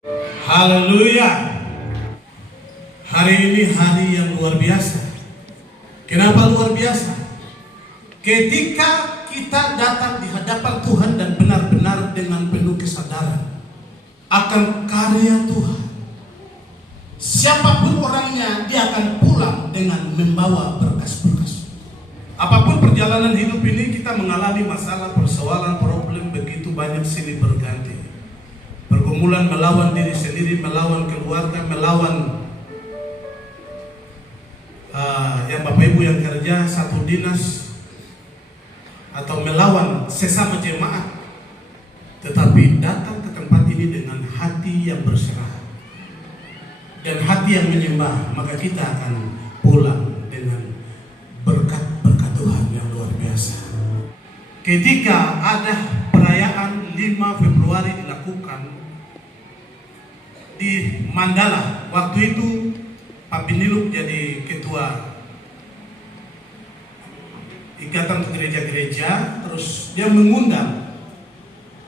Haleluya. Hari ini hari yang luar biasa. Kenapa luar biasa? Ketika kita datang di hadapan Tuhan dan benar-benar dengan penuh kesadaran akan karya Tuhan, siapapun orangnya dia akan pulang dengan membawa berkas-berkas. Apapun perjalanan hidup ini, kita mengalami masalah, persoalan, problem begitu banyak silih berganti. Pergumulan melawan diri sendiri, melawan keluarga, melawan yang Bapak Ibu yang kerja satu dinas, atau melawan sesama jemaat. Tetapi datang ke tempat ini dengan hati yang berserah dan hati yang menyembah, maka kita akan pulang dengan berkat-berkat Tuhan yang luar biasa. Ketika ada perayaan 5 Februari dilakukan di Mandala, waktu itu Pak Biniluk jadi ketua ikatan gereja-gereja, terus dia mengundang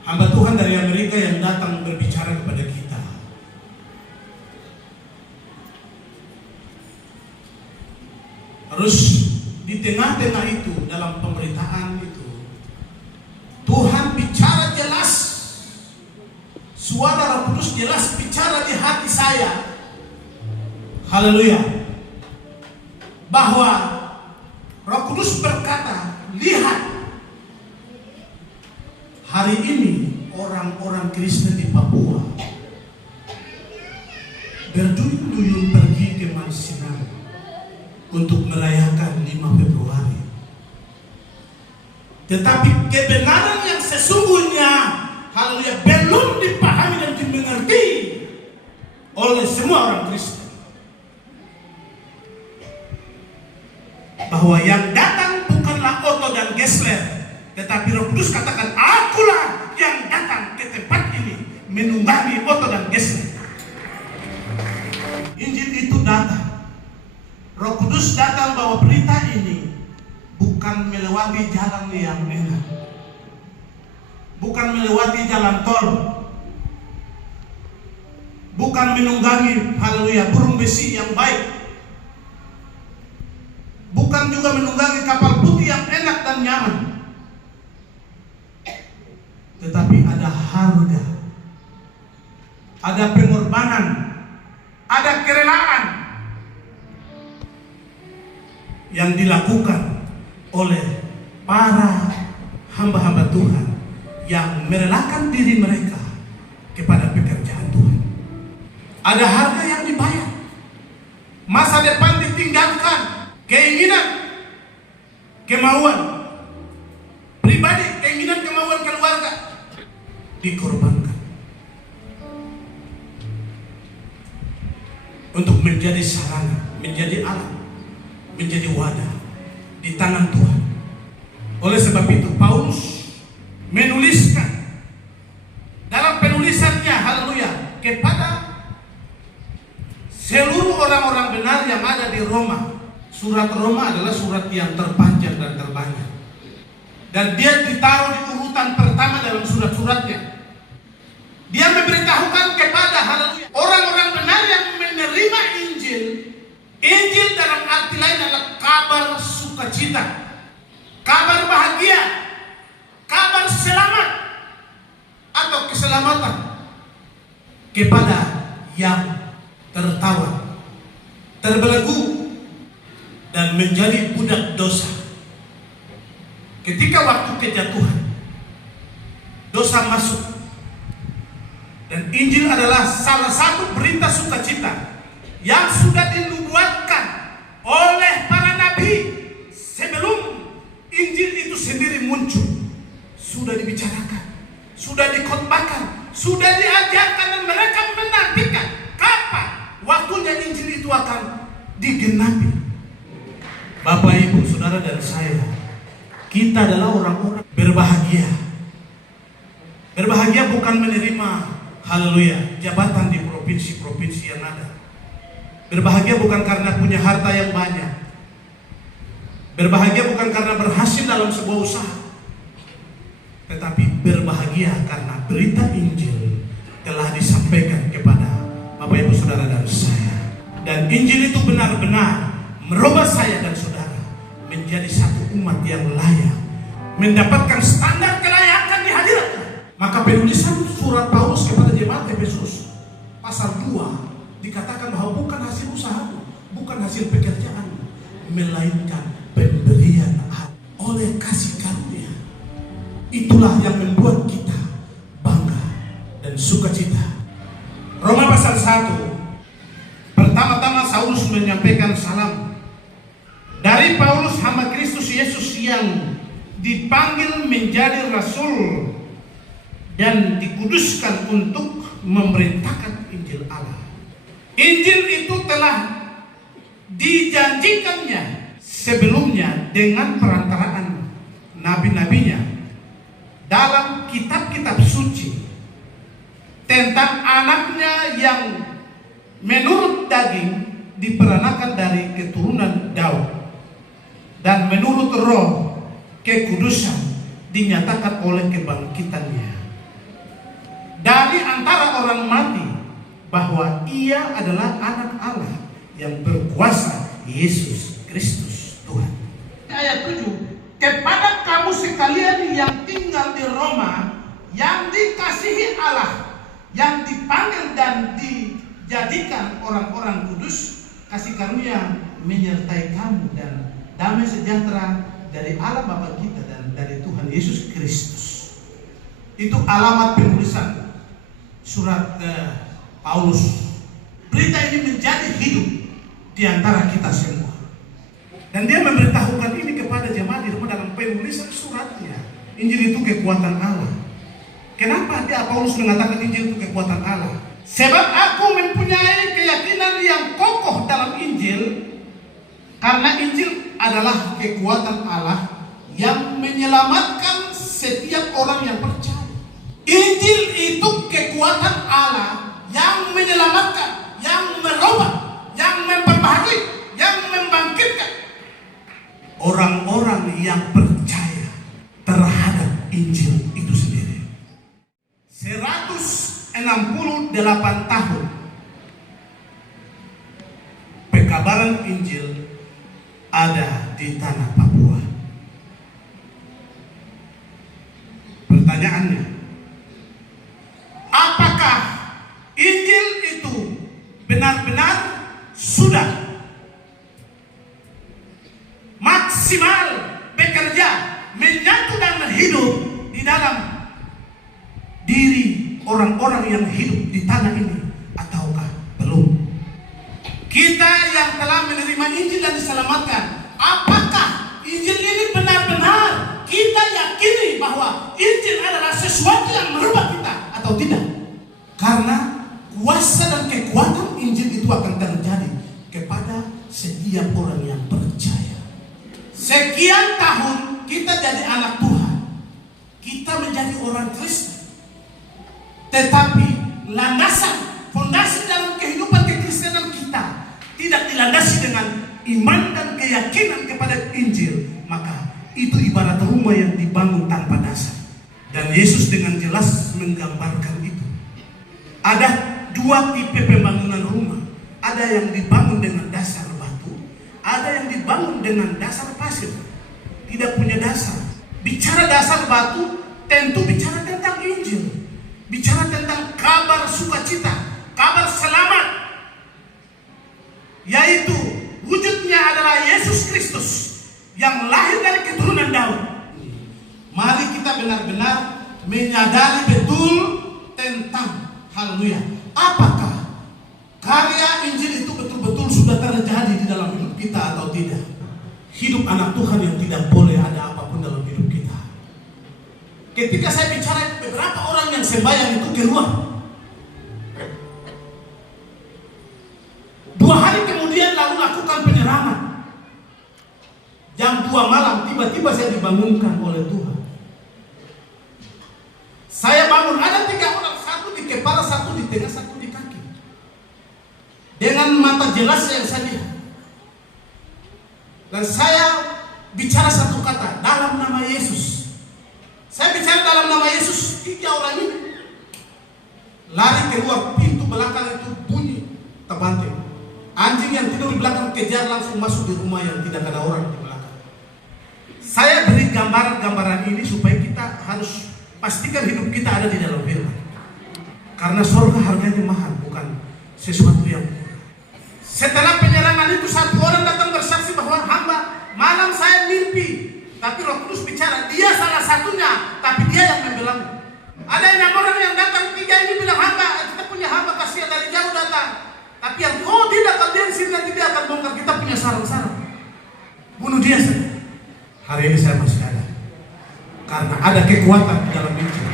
hamba Tuhan dari Amerika yang datang berbicara kepada kita. Terus di tengah-tengah itu, dalam pemberitaan itu, Tuhan bicara jelas, suara Roh Kudus jelas bicara di hati saya. Haleluya. Bahwa Roh Kudus berkata, lihat, hari ini orang-orang Kristen di Papua berduyun-duyun pergi ke Mansinang untuk merayakan 5 Februari. Tetapi kebenaran yang sesungguhnya, haleluya, belum dipahami dan dimengerti oleh semua orang Kristen. Bahwa yang datang bukanlah Otto dan Gessler, tetapi Roh Kudus katakan, akulah yang datang ke tempat ini menunggangi Otto dan Gessler. Injil itu datang, Roh Kudus datang bawa berita ini, bukan melewati jalan yang enak, bukan melewati jalan tol, bukan menunggangi, haleluya, burung besi yang baik, bukan juga menunggangi kapal putih yang enak dan nyaman, tetapi ada harga, ada pengorbanan, ada kerelaan yang dilakukan oleh para hamba-hamba Tuhan yang merelakan diri mereka kepada pekerjaan Tuhan. Ada harga yang dibayar, masa depan ditinggalkan, keinginan, kemauan pribadi, keinginan, kemauan keluarga dikorbankan untuk menjadi sarana, menjadi alat, menjadi wadah di tangan Tuhan. Oleh sebab itu Paulus menuliskan dalam penulisannya, haleluya, kepada seluruh orang-orang benar yang ada di Roma. Surat Roma adalah surat yang terpanjang dan terbanyak, dan dia ditaruh di urutan pertama dalam surat-suratnya. Dia memberitahukan kepada, haleluya, orang-orang benar yang menerima Injil. Injil dalam arti lain adalah kabar sukacita, kabar bahagia, kabar selamat atau keselamatan kepada yang tertawan, terbelenggu, dan menjadi budak dosa. Ketika waktu kejatuhan, dosa masuk, dan Injil adalah salah satu berita sukacita yang sudah dinubuatkan oleh para nabi sebelum Injil itu sendiri muncul. Sudah dibicarakan, sudah dikhotbahkan, sudah diajarkan, dan mereka menantikan kapan waktunya Injil itu akan digenapi. Bapak, Ibu, Saudara, dan saya, kita adalah orang-orang berbahagia. Berbahagia bukan menerima, haleluya, jabatan di provinsi-provinsi yang ada. Berbahagia bukan karena punya harta yang banyak. Berbahagia bukan karena berhasil dalam sebuah usaha, tetapi berbahagia karena berita Injil telah disampaikan kepada saudara dan saya. Dan Injil itu benar-benar merubah saya dan saudara menjadi satu umat yang layak, mendapatkan standar kelayakan di hadiratnya. Maka penulisan surat Paulus kepada jemaat Efesus pasal 2 dikatakan bahwa bukan hasil usahamu, bukan hasil pekerjaanmu, melainkan pemberian Allah oleh kasih karunia. Itulah yang membuat kita bangga dan sukacita. Roma pasal 1. Pertama-tama Saulus menyampaikan salam dari Paulus, hamba Kristus Yesus yang dipanggil menjadi rasul dan dikuduskan untuk memerintahkan Injil Allah. Injil itu telah dijanjikannya sebelumnya dengan perantaraan nabi-nabinya dalam kitab-kitab suci tentang anaknya yang menurut daging diperanakan dari keturunan Daud dan menurut roh kekudusan dinyatakan oleh kebangkitannya dari antara orang mati, bahwa ia adalah anak Allah yang berkuasa, Yesus Kristus Tuhan. Ayat 7, kepada kamu sekalian yang tinggal di Roma, yang dikasihi Allah, yang dipanggil dan dijadikan orang-orang kudus, kasih karunia menyertai kamu dan damai sejahtera dari Allah Bapa kita dan dari Tuhan Yesus Kristus. Itu alamat penulisan surat Paulus. Berita ini menjadi hidup di antara kita semua. Dan dia memberitahukan ini kepada jemaat di Roma dalam penulisan suratnya. Injil itu kekuatan Allah. Kenapa dia Paulus mengatakan Injil itu kekuatan Allah? Sebab aku mempunyai keyakinan yang kokoh dalam Injil, karena Injil adalah kekuatan Allah yang menyelamatkan setiap orang yang percaya. Injil itu kekuatan Allah yang menyelamatkan, yang merubah, yang memperbaharui, yang membangkitkan orang-orang yang percaya terhadap Injil itu sendiri. 168 tahun pekabaran Injil ada di tanah Papua. Pertanyaannya, apakah Injil itu benar-benar sudah maksimal bekerja, menyatu dan hidup di dalam diri orang-orang yang hidup di tanah ini, ataukah belum? Kita yang telah menerima Injil dan diselamatkan, apakah Injil ini benar-benar kita yakini bahwa Injil adalah sesuatu yang merubah kita atau tidak? Karena kuasa dan kekuatan Injil itu akan terjadi kepada setiap orang yang percaya. Sekian tahun kita jadi anak Tuhan, kita menjadi orang Kristen, tetapi landasan, fondasi dalam kehidupan kekristenan kita tidak dilandasi dengan iman dan keyakinan kepada Injil, maka itu ibarat rumah yang dibangun tanpa dasar. Dan Yesus dengan jelas menggambarkan itu. Ada dua tipe pembangunan rumah. Ada yang dibangun dengan dasar batu, ada yang dibangun dengan dasar pasir, tidak punya dasar. Bicara dasar batu, tentu bicara tentang Injil, bicara tentang kabar sukacita, kabar selamat, yaitu wujudnya adalah Yesus Kristus yang lahir dari keturunan Daud. Mari kita benar-benar menyadari betul tentang, haleluya, apakah karya Injil itu betul-betul sudah terjadi di dalam hidup kita atau tidak. Hidup anak Tuhan yang tidak boleh ada apapun dalam hidup kita. Ketika saya bicara, beberapa orang yang sembahyang itu keluar. 2 hari kemudian lalu lakukan penyerangan. Jam 2 malam tiba-tiba saya dibangunkan oleh Tuhan. Saya bangun, ada 3 orang, satu di kepala, satu di tengah, satu di kaki. Dengan mata jelas yang saya lihat. Dan saya bicara satu kata, dalam nama Yesus. Saya bicara dalam nama Yesus, 3 orang ini lari keluar, pintu belakang itu bunyi, terbanting. Anjing yang tidur di belakang kejar langsung masuk di rumah yang tidak ada orang di belakang. Saya beri gambaran ini supaya kita harus pastikan hidup kita ada di dalam firman. Karena surga harganya mahal, bukan sesuatu yang murah. Setelah penyerangan itu satu orang datang bersaksi bahwa hamba malam saya mimpi, tapi Roh Kudus bicara, dia salah satunya, tapi dia yang membelanya. Ada orang yang datang, 3 ini bilang hamba, kita punya hamba kasihan dari jauh datang. Tapi yang tidak, kalau dia di sini nanti dia akan bongkar kita punya sarang-sarang. Bunuh dia saja. Hari ini saya masih ada. Karena ada kekuatan di dalam Injil.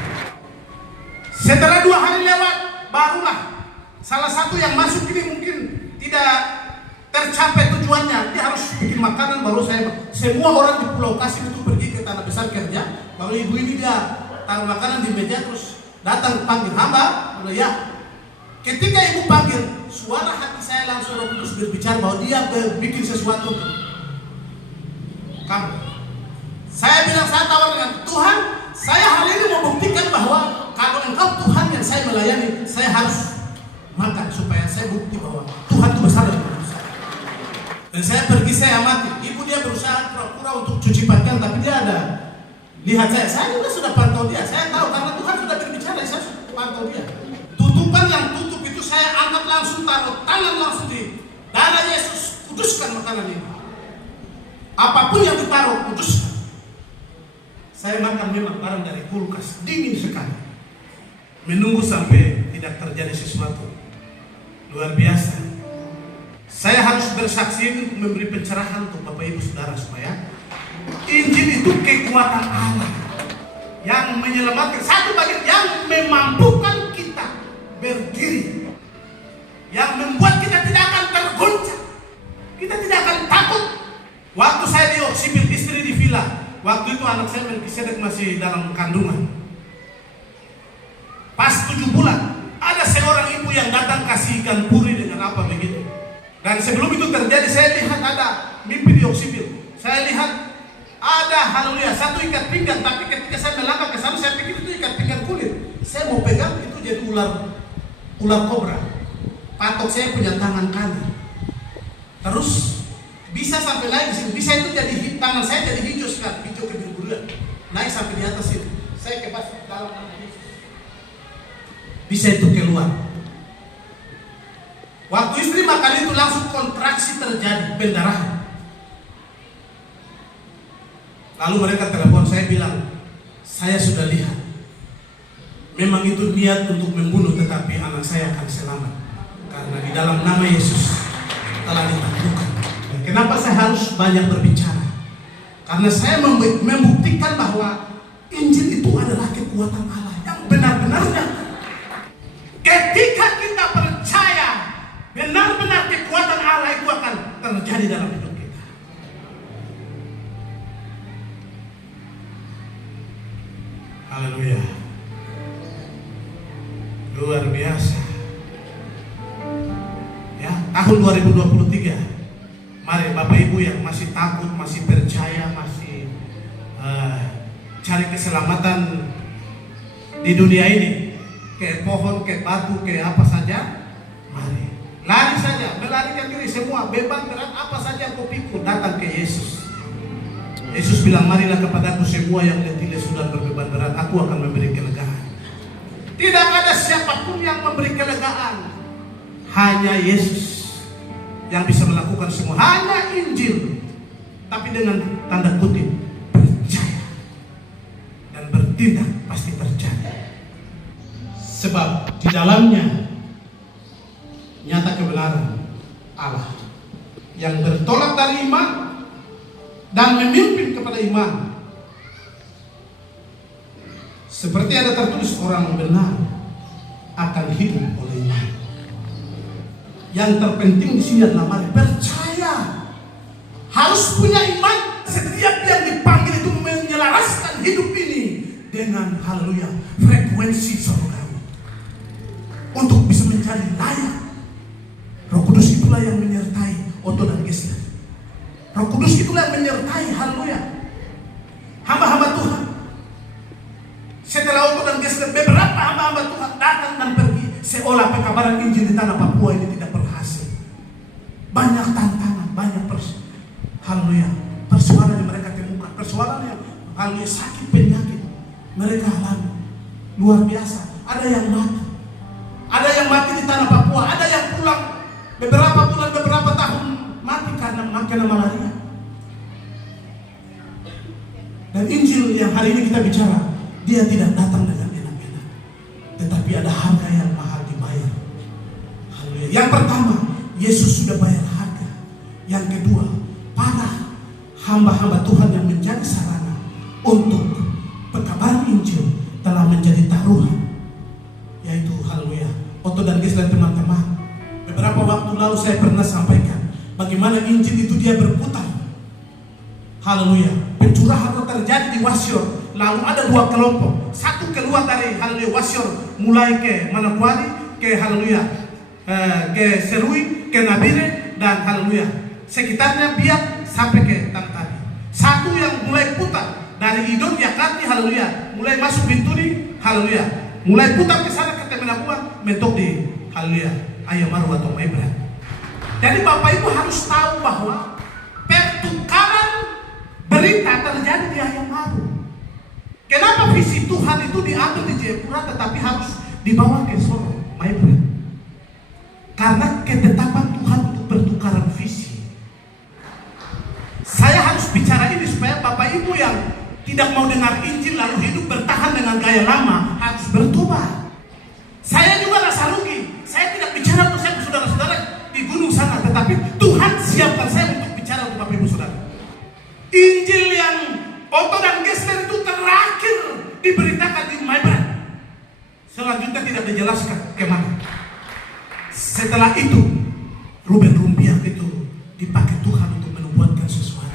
Setelah 2 hari lewat, barulah salah satu yang masuk ini mungkin tidak tercapai tujuannya. Dia harus bikin makanan, baru semua orang di Pulau Kasih itu pergi ke tanah besar kerja. Baru ibu ini dia taruh makanan di meja, terus datang panggil hamba. Ya, ketika ibu panggil, suara hati saya langsung Roh Kudus berbicara bahwa dia bikin sesuatu. Kamu, saya bilang, saya tawar dengan Tuhan, saya hari ini mau buktikan bahwa kalau engkau Tuhan yang saya melayani, saya harus makan supaya saya bukti bahwa Tuhan itu besar dan kuasa. Dan saya pergi, saya amati. Ibu dia berusaha pura-pura untuk cuci pakaian, tapi dia ada lihat saya juga sudah pantau dia. Saya tahu karena Tuhan sudah berbicara, saya sudah pantau dia. Tutupan yang tutup itu saya angkat langsung, taruh tangan langsung di darah Yesus, kuduskan makanan ini. Apapun yang ditaruh, kuduskan. Saya makan memang barang dari kulkas, dingin sekali. Menunggu sampai tidak terjadi sesuatu luar biasa. Saya harus bersaksi untuk memberi pencerahan untuk Bapak Ibu Saudara supaya Injil itu kekuatan Allah yang menyelamatkan, satu bagian yang memampukan kita berdiri, yang membuat kita tidak akan tergoncang, kita tidak akan takut. Waktu saya di Oksibir, istri di villa, waktu itu anak saya Melkisedek masih dalam kandungan. Pas 7 bulan, ada seorang ibu yang datang kasih ikan puri dengan apa begitu. Dan sebelum itu terjadi, saya lihat ada mimpi di Oksibir. Saya lihat ada, haleluya, satu ikat pinggang, tapi ketika saya melangkah ke sana, saya pikir itu ikat pinggang kulit. Saya mau pegang, itu jadi ular kobra. Patok saya punya tangan kanan. Terus bisa sampai naik di sini, bisa itu jadi tangan saya jadi hijau sekali, hijau kebiru-biruan, naik sampai di atas itu. Saya kebas dalam nama Yesus. Bisa itu keluar. Waktu istri makan itu langsung kontraksi terjadi, pendarahan. Lalu mereka telepon, saya bilang, saya sudah lihat. Memang itu niat untuk membunuh, tetapi anak saya akan selamat. Karena di dalam nama Yesus telah ditentukan. Kenapa saya harus banyak berbicara? Karena saya membuktikan bahwa Injil itu adalah kekuatan Allah yang benar-benarnya. Ketika kita percaya, benar-benar kekuatan Allah itu akan terjadi dalam hidup kita. Haleluya. Luar biasa. Ya, tahun 2023. Mari Bapak Ibu yang masih takut, masih percaya, masih cari keselamatan di dunia ini, ke pohon, ke batu, ke apa saja, mari lari saja, melarikan diri semua, beban berat apa saja kau pikul, datang ke Yesus. Yesus bilang, marilah kepadaku semua yang letih lesu dan berbeban berat, aku akan memberi kelegaan. Tidak ada siapapun yang memberi kelegaan, hanya Yesus yang bisa melakukan semua, hanya Injil. Tapi dengan tanda kutip, percaya dan bertindak pasti terjadi. Sebab di dalamnya nyata kebenaran Allah yang bertolak dari iman dan memimpin kepada iman. Seperti ada tertulis, orang benar akan hidup oleh iman. Yang terpenting di sini adalah mari percaya. Harus punya iman. Setiap yang dipanggil itu menyelaraskan hidup ini dengan, haleluya, frekuensi surgawi untuk bisa menjadi layak. Roh Kudus itulah yang menyertai Otto dan Gesler. Roh Kudus itulah yang menyertai, haleluya, hamba-hamba Tuhan. Setelah Otto dan Gesler, beberapa hamba-hamba Tuhan datang dan pergi, seolah pekabaran Injil di tanah Papua ini tidak berhasil. sakit penyakit mereka alami. Luar biasa. Ada yang mati. Ada yang mati di tanah Papua. Ada yang pulang beberapa bulan, beberapa tahun mati karena malaria. Dan Injil yang hari ini kita bicara, dia tidak datang dengan enak-enak, tetapi ada harga yang mahal dibayar. Haleluya. Yang pertama, Yesus sudah bayar harga. Yang kedua, para hamba-hamba Tuhan yang menjadi sarana untuk perkabaran Injil telah menjadi taruhan, yaitu haleluya, Otto dan Ges dan teman-teman. Beberapa waktu lalu saya pernah sampaikan bagaimana Injil itu dia berputar. Haleluya. Pencurahan terjadi di Wasior. Lalu ada dua kelompok. Satu keluar dari haleluya Wasior mulai ke Manokwari, ke haleluya ke Serui, ke Nabire, dan haleluya sekitarnya Biak sampai ke Tantari. Satu yang mulai putar dari Idon Yakati, haleluya, mulai masuk Bintuni, haleluya, mulai putar ke sana ke Temenapua, mentok di haleluya Ayamaru atau Maibra. Jadi Bapak Ibu harus tahu bahwa pertukaran berita terjadi di Ayamaru. Kenapa visi Tuhan itu diambil di Jayapura tetapi harus dibawa ke Solo, Maibra? Karena ketetapan Tuhan untuk pertukaran visi. Saya harus bicara ini supaya Bapak Ibu yang tidak mau dengar Injil lalu hidup bertahan dengan gaya lama harus bertobat. Saya juga rasa rugi. Saya tidak bicara untuk saya saudara-saudara di gunung sana, tetapi Tuhan siapkan saya untuk bicara untuk Bapak Ibu Saudara. Injil yang Otto dan Gessler itu terakhir diberitakan di Maibrat. Selanjutnya tidak dijelaskan kemana. Setelah itu Ruben Rumpiak itu dipakai Tuhan untuk menubuatkan sesuatu.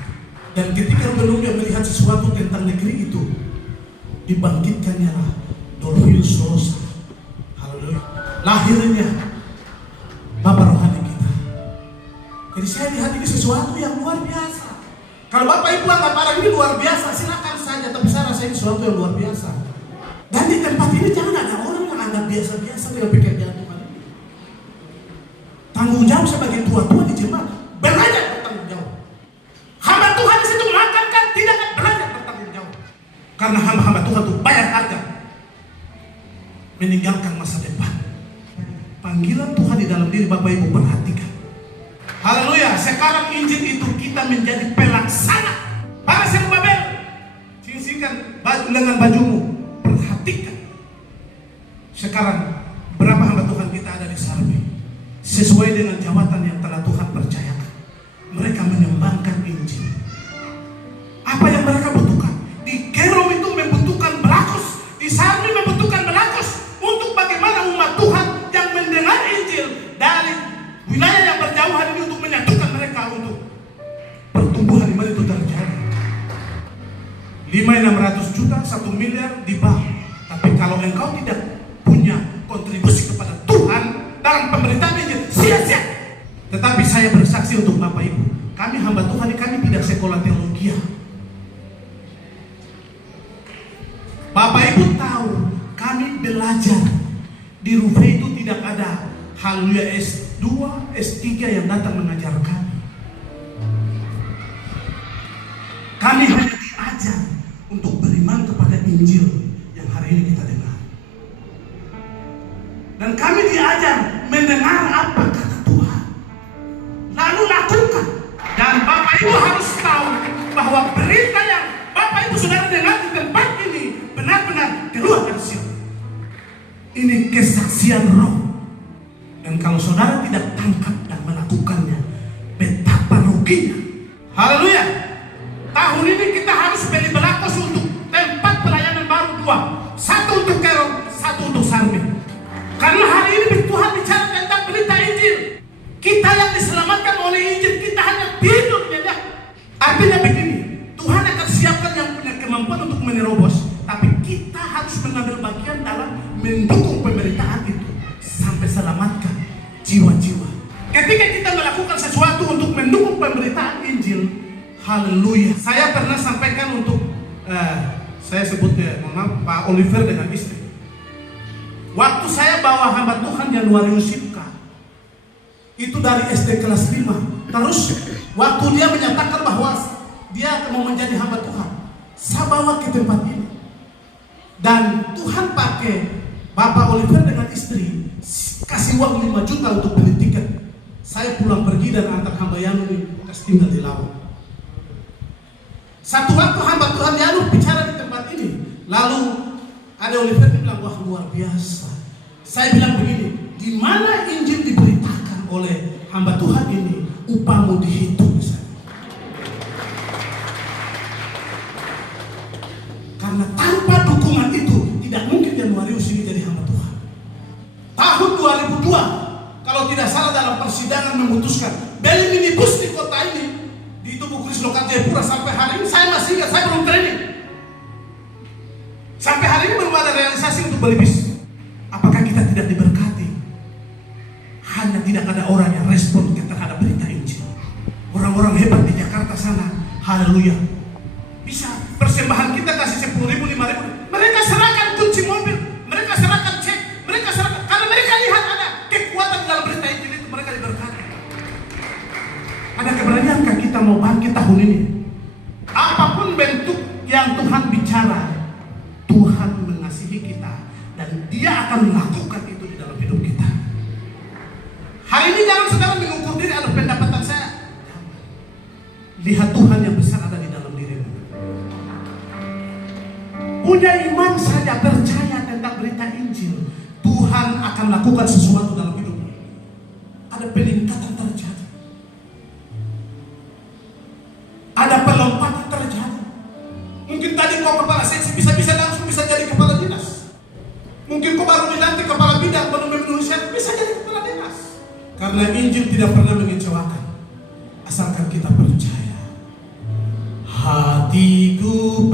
Dan ketika Ruben Rumpiak melihat sesuatu tentang negeri itu, dibangkitkannya lah Dolorius Sorosa. Haleluya. Lahirnya Bapak rohani kita. Jadi saya lihat ini sesuatu yang luar biasa. Kalau Bapak Ibu anggap barang ini luar biasa, silakan saja. Tapi saya rasa ini sesuatu yang luar biasa. Dan di tempat ini jangan ada orang yang anggap biasa-biasa dengan pekerjaan Tuhan ini. Tanggung jawab sebagai tua-tua di jemaat, belajar bertanggung jawab. Hamba Tuhan di situ makan kan tidak akan belajar bertanggung jawab. Karena hamba-hamba Tuhan itu bayar harga, meninggalkan masa depan. Panggilan Tuhan di dalam diri Bapak Ibu, perhatikan. Haleluya. Sekarang Injil itu kita menjadi pelaksana. Para Zerubabel, singkan lengan bajumu, perhatikan. Sekarang berapa hamba Tuhan kita ada di Sarmi, sesuai dengan jabatan yang telah Tuhan percayakan. Mereka menyumbangkan Injil. Apa yang mereka butuhkan? Di Kerom itu membutuhkan belakos, di Sarmi membutuhkan belakos. Untuk bagaimana umat Tuhan yang mendengar Injil dari wilayah yang berjauhan ini untuk menyatukan mereka untuk pertumbuhan iman itu terjadi. 500-600 juta, 1 miliar di bank. Tapi kalau engkau tidak punya kontribusi kepada Tuhan dalam pemberitaan Injil, sia-sia. Tetapi saya bersaksi untuk Bapak Ibu, kami hamba Tuhan ini, kami tidak sekolah teologi. Bapak Ibu tahu, kami belajar di Rufai itu tidak ada haleluya S2, S3 yang datang mengajar kami. Kami hanya diajar untuk beriman kepada Injil yang hari ini kita dengar. Dan kami diajar mendengar apa kata Tuhan, lalu lakukan. Dan Bapak Ibu harus tahu bahwa berita yang Bapak Ibu saudara dengar di tempat ini benar-benar keluar dari Sion. Ini kesaksian roh. Dan kalau saudara tidak tangkap dan melakukannya, betapa ruginya. Haleluya. Tahun ini kita harus beli belakos untuk tempat pelayanan baru 2. Satu untuk Kerom, satu untuk Sarmi. Karena hari ini Tuhan bicara tentang berita Injil. Kita yang diselamatkan oleh Injil, kita hanya tidur ya. Artinya begini, Tuhan akan siapkan yang punya kemampuan untuk menerobos, tapi kita harus mengambil bagian dalam mendukung pemberitaan itu sampai selamatkan jiwa-jiwa. Ketika kita melakukan sesuatu untuk mendukung pemberitaan Injil, haleluya. Saya pernah sampaikan untuk saya sebutnya, Pak Oliver dengan istri. Waktu saya bawa hamba Tuhan Januari Usipka, itu dari SD kelas 5. Terus waktu dia menyatakan bahwa dia mau menjadi hamba Tuhan, saya bawa ke tempat ini. Dan Tuhan pakai Bapak Oliver dengan istri kasih uang 5 juta untuk beli tiket. Saya pulang pergi dan antar hamba Yanu kasih tinggal di Lawang. Satu waktu hamba Tuhan Yanu bicara di tempat ini, lalu ada Oliver bilang, wah luar biasa. Saya bilang begini, di mana Injil diberitakan oleh hamba Tuhan ini, upahmu dihitung di sana. Karena tanpa dukungan itu tidak mungkin Januarius ini jadi hamba Tuhan. Tahun 2002, kalau tidak salah dalam persidangan memutuskan beli minibus di kota ini, di Tubuh Kris Lokal Jayapura, sampai hari ini saya masih ingat, saya belum training. Sampai hari ini belum ada realisasi untuk beli bis. Apakah kita tidak diberkati? Hanya tidak ada orang yang respon terhadap berita Injil. Orang-orang hebat di Jakarta sana, haleluya, bisa persembahan kita kasih 10.000, 5.000, mereka serahkan kunci mobil, mereka serahkan cek, mereka serahkan, karena mereka lihat ada kekuatan dalam berita Injil itu, mereka diberkati. Ada keberaniankah kita mau bangkit tahun ini? Apapun bentuk yang Tuhan bicara, Tuhan mengasihi kita dan Dia akan melakukan itu di dalam hidup kita. Hari ini jangan saudara mengukur diri, ada pendapatan saya. Lihat Tuhan yang besar ada di dalam dirimu. Punya iman saja, percaya tentang berita Injil, Tuhan akan lakukan sesuatu dalam hidupmu. Ada peningkatan terjadi, ada pelompatan terjadi. Mungkin tadi kau kepala seksi, bisa-bisa langsung bisa jadi kepala dinas. Mungkin kau baru dilantik kepala bidang, baru memenuhi syarat, bisa jadi kepala dinas. Karena Injil tidak pernah mengecewakan, asalkan kita percaya. Hatiku